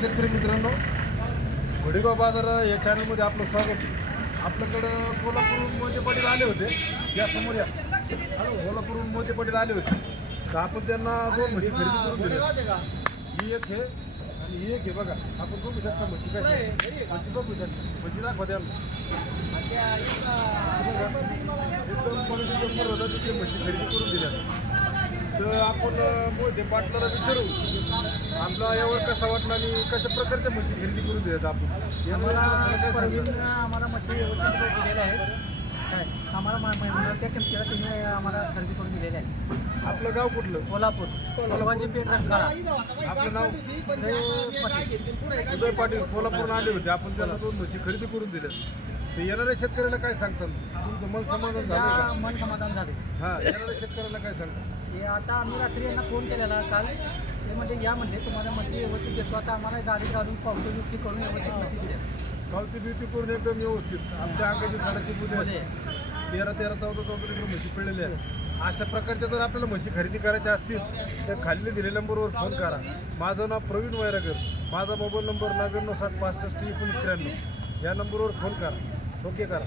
शेतकरी मित्रांनो, घोडेगाव बाजार या चॅनलमध्ये आपलं स्वागत आहे. आपल्याकडं कोल्हापूरहून मोहिते पाटील आले होते. या समोर या कोल्हापूरहून मोहिते पाटील आले होते, तर आपण त्यांना दोन म्हशी खरेदी करून दिल्या. ही एक आहे आणि ही एक आहे. बघा, आपण बघू शकता म्हशी काय, म्हशी बघू शकता. म्हशी दाखवा त्यांना. एकदम क्वालिटी नंबर होता, तिथे म्हशी खरेदी करून दिल्या. तर आपण मोहिते पाटलाला विचारू आपला यावर कसा वाटला आणि कशा प्रकारच्या म्हशी खरेदी करून दिल्यात आपण. आम्हाला म्हशी व्यवस्थित दिलेल्या आहेत. काय आम्हाला महिन्याच्या किमतीला तुम्ही आम्हाला खरेदी करून दिलेल्या आहे. आपलं गाव कुठलं? कोल्हापूर, शिवाजी पेठ, रंकाळा. आपलं नाव उदय पाटील. कोल्हापूरला आले होते, आपण त्यांना दोन म्हशी खरेदी करून दिल्या. तर येणाऱ्या शेतकऱ्याला काय सांगतात? तुमचं मन समाधान झालं का? मन समाधान झाले. हां, येणाऱ्या शेतकऱ्याला काय सांगतात? हे आता आम्ही रात्री यांना फोन केलेला काल. ते म्हणजे या म्हणजे तुम्हाला म्हशी व्यवस्थित देतो. आता आम्हाला गाडी घालून पावती बिवटी करून व्यवस्थित म्हशी दिल्या. पावती बिवती करून एकदम व्यवस्थित. आमच्या अंगाची साडाची बुद्धी असते. 13, 14, 14 लिटर म्हशी पिळलेल्या आहेत. अशा प्रकारच्या जर आपल्याला म्हशी खरेदी करायच्या असतील तर खाली दिलेल्या नंबरवर फोन करा. माझं नाव प्रवीण वैरागर. माझा मोबाईल नंबर 99 60 65 19 93. या नंबरवर फोन करा. ओके करा.